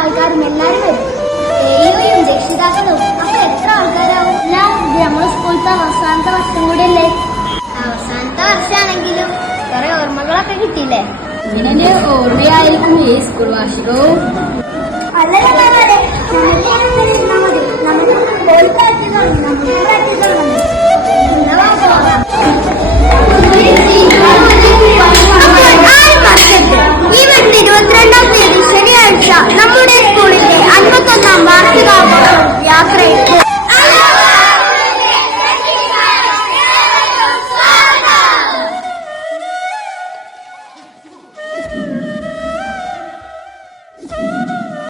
ആൾക്കാരും എല്ലാരും വരും. ഏയും രക്ഷിതാക്കളും അപ്പൊ എത്ര ആൾക്കാരാവും? നമ്മുടെ സ്കൂളത്തെ അവസാനത്തെ വർഷം കൂടിയല്ലേ? അവസാനത്തെ വർഷമാണെങ്കിലും കുറെ ഓർമ്മകളൊക്കെ കിട്ടിയില്ലേ? ഇതിനെ ഓർമ്മയായിരിക്കും ഈ സ്കൂൾ വാർഷികവും.